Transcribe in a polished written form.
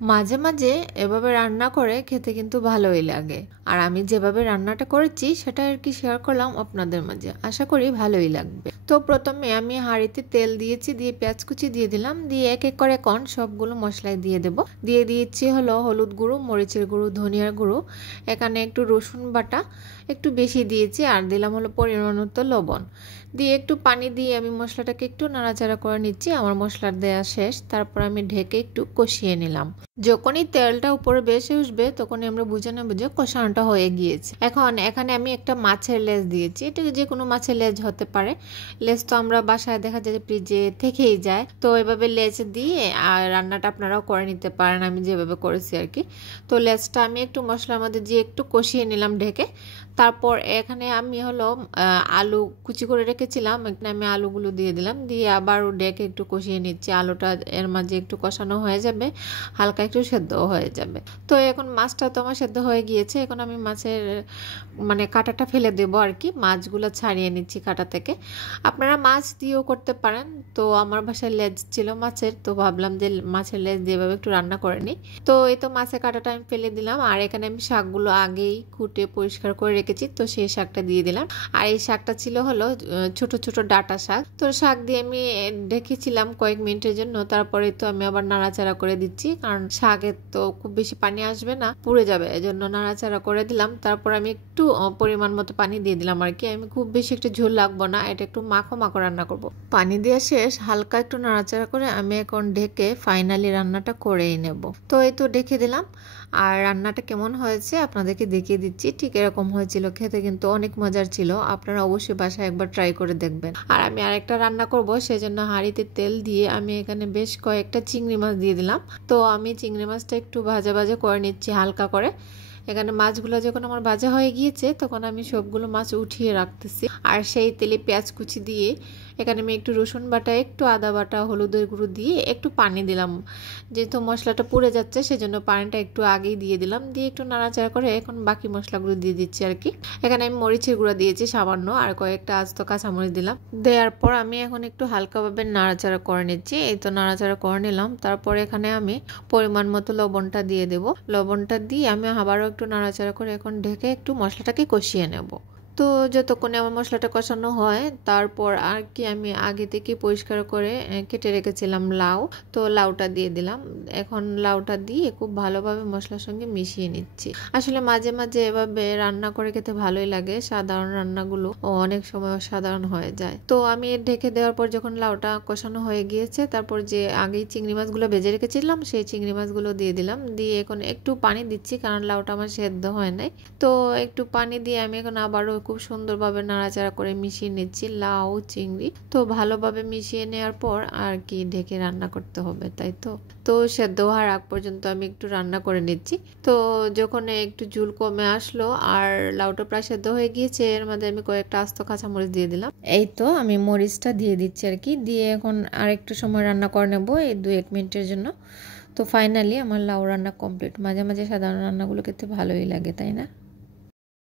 মাঝে মাঝে এভাবে রান্না করে খেতে কিন্তু ভালোই লাগে। আর আমি যেভাবে রান্নাটা করেছি সেটা আর কি শেয়ার করলাম আপনাদের মাঝে, আশা করি ভালোই লাগবে। তো প্রথমে আমি হাঁড়িতে তেল দিয়েছি, দিয়ে পেঁয়াজ কুচি দিয়ে দিলাম, দিয়ে এক এক করে সবগুলো মশলাই দিয়ে দেব। দিয়ে দিয়েছি হলো হলুদ গুঁড়ো, মরিচের গুঁড়ো, ধনিয়ার গুঁড়ো, এখানে একটু রসুন বাটা একটু বেশি দিয়েছি, আর দিলাম হলো পরিমাণ মতো লবণ। দিয়ে একটু পানি দিয়ে আমি মশলাটাকে একটু নাড়াচাড়া করে নিচ্ছি। আমার মশলার দেয়া শেষ, তারপর আমি ঢেকে একটু কষিয়ে নিলাম। যখনই তেলটা উপরে বেশি উঠবে তখনই আমরা বুঝে নেব যে কষানোটা হয়ে গিয়েছে। এখন এখানে আমি একটা মাছের লেজ দিয়েছি, এটা যে কোনো মাছের লেজ হতে পারে। লেজ তো আমরা বাসায় দেখা যায় যে ফ্রিজে থেকেই যায়, তো এভাবে লেজ দিয়ে আর রান্নাটা আপনারাও করে নিতে পারেন, আমি যেভাবে করেছি আর কি। তো লেজটা আমি একটু মশলার মধ্যে দিয়ে একটু কষিয়ে নিলাম ঢেকে। তারপর এখানে আমি হলো আলু কুচি করে রেখেছিলাম, এখানে আমি আলুগুলো দিয়ে দিলাম, দিয়ে আবার ঢেকে একটু কষিয়ে নিচ্ছি। আলুটা এর মাঝে একটু কষানো হয়ে যাবে, হালকা একটু সেদ্ধ হয়ে যাবে। তো এখন মাছটা তো আমার সেদ্ধ হয়ে গিয়েছে, এখন আমি মাছের কাঁটাটা ফেলে দেবো আর কি, মাছগুলো ছাড়িয়ে নিচ্ছি কাঁটা থেকে। আপনারা মাছ দিয়েও করতে পারেন, তো আমার বাসায় লেজ ছিল মাছের, তো ভাবলাম যে মাছের লেজ দিয়ে এভাবে একটু রান্না করে নিই। তো এই তো মাছের কাঁটাটা আমি ফেলে দিলাম, আর এখানে আমি শাকগুলো আগেই কুটে পরিষ্কার করে রেখেছি, তো সেই শাকটা দিয়ে দিলাম। আর এই শাকটা ছিল হলো ছোট ছোট ডাঁটা শাক। তো শাক দিয়ে আমি রেখেছিলাম কয়েক মিনিটের জন্য, তারপরে তো আমি আবার নাড়াচাড়া করে দিচ্ছি, কারণ শাকের তো খুব বেশি পানি আসবে না, পুড়ে যাবে, এজন্য নাড়াচাড়া করে দিলাম। তারপর আমি একটু পরিমাণ মতো পানি দিয়ে দিলাম আর কি, আমি খুব বেশি একটু ঝোল লাগবো না, এটা একটু মাখো মাখো রান্না করব। পানি দেওয়া শেষ, হালকা একটু নাড়াচাড়া করে আমি এখন ঢেকে ফাইনালি রান্নাটা করেই নেব। তো এই তো ঢেকে দিলাম, আর রান্নাটা কেমন হয়েছে আপনাদেরকে দেখিয়ে দিচ্ছি। ঠিক এরকম হয়েছিল, খেতে কিন্তু অনেক মজার ছিল। আপনারা অবশ্যই বাসায় একবার ট্রাই করে দেখবেন। আর আমি আরেকটা রান্না করব, সেজন্য হাঁড়িতে তেল দিয়ে আমি এখানে বেশ কয়েকটা চিংড়ি মাছ দিয়ে দিলাম। তো আমি চিংড়ি মাছটা একটু ভাজা ভাজা করে নিচ্ছি হালকা করে। এখানে মাছগুলো যখন আমার ভাজা হয়ে গিয়েছে তখন আমি সবগুলো মাছ উঠিয়ে রাখতেছি, আর সেই তেলে পেঁয়াজ কুচি দিয়ে এখানে আমি একটু রসুন বাটা, একটু আদা বাটা, হলুদের গুঁড়ো দিয়ে একটু পানি দিলাম। যেহেতু মশলাটা পুড়ে যাচ্ছে সেজন্য পানিটা একটু আগেই দিয়ে দিলাম, দিয়ে একটু নাড়াচাড়া করে এখন বাকি মশলাগুলো দিয়ে দিচ্ছি আর কি। এখানে আমি মরিচের গুঁড়া দিয়েছি সামান্য, আর কয়েকটা আস্ত কাঁচামরিচ দিলাম। দেওয়ার পর আমি এখন একটু হালকাভাবে নাড়াচাড়া করে নিচ্ছি। এই তো নাড়াচাড়া করে নিলাম। তারপর এখানে আমি পরিমাণ মতো লবণটা দিয়ে দেব। লবণটা দিয়ে আমি আবারও একটু নাড়াচাড়া করে এখন ঢেকে একটু মশলাটাকে কষিয়ে নেব। তো যতক্ষণে আমার মশলাটা কষানো হয়, তারপর আর কি আমি আগে থেকে পরিষ্কার করে কেটে রেখেছিলাম লাউ, তো লাউটা দিয়ে দিলাম। এখন লাউটা দিয়ে খুব ভালোভাবে মশলার সঙ্গে মিশিয়ে নিচ্ছি। আসলে মাঝে মাঝে এভাবে রান্না করে খেতে ভালোই লাগে, সাধারণ রান্নাগুলো অনেক সময় অসাধারণ হয়ে যায়। তো আমি ঢেকে দেওয়ার পর যখন লাউটা কষানো হয়ে গিয়েছে, তারপর যে আগেই চিংড়ি মাছগুলো ভেজে রেখেছিলাম সেই চিংড়ি মাছগুলো দিয়ে দিলাম। দিয়ে এখন একটু পানি দিচ্ছি, কারণ লাউটা আমার সেদ্ধ হয় নাই। তো একটু পানি দিয়ে আমি এখন আবারও খুব সুন্দরভাবে নাড়াচাড়া করে মিশিয়ে নিচ্ছি লাউ চিংড়ি। তো ভালোভাবে মিশিয়ে নেওয়ার পর আর কি ঢেকে রান্না করতে হবে, তাই তো। তো সেদ্ধ হওয়ার আগ পর্যন্ত আমি একটু রান্না করে নিচ্ছি। তো যখন একটু ঝোল কমে আসলো আর লাউটা প্রায় সেদ্ধ হয়ে গিয়েছে, এর মধ্যে আমি কয়েকটা আস্ত কাঁচামরিচ দিয়ে দিলাম। এই তো আমি মরিচটা দিয়ে দিচ্ছি আর কি, দিয়ে এখন আর একটু সময় রান্না করে নেবো, এই 2-1 মিনিটের জন্য। তো ফাইনালি আমার লাউ রান্না কমপ্লিট। মাঝে মাঝে সাধারণ রান্নাগুলো খেতে ভালোই লাগে, তাই না?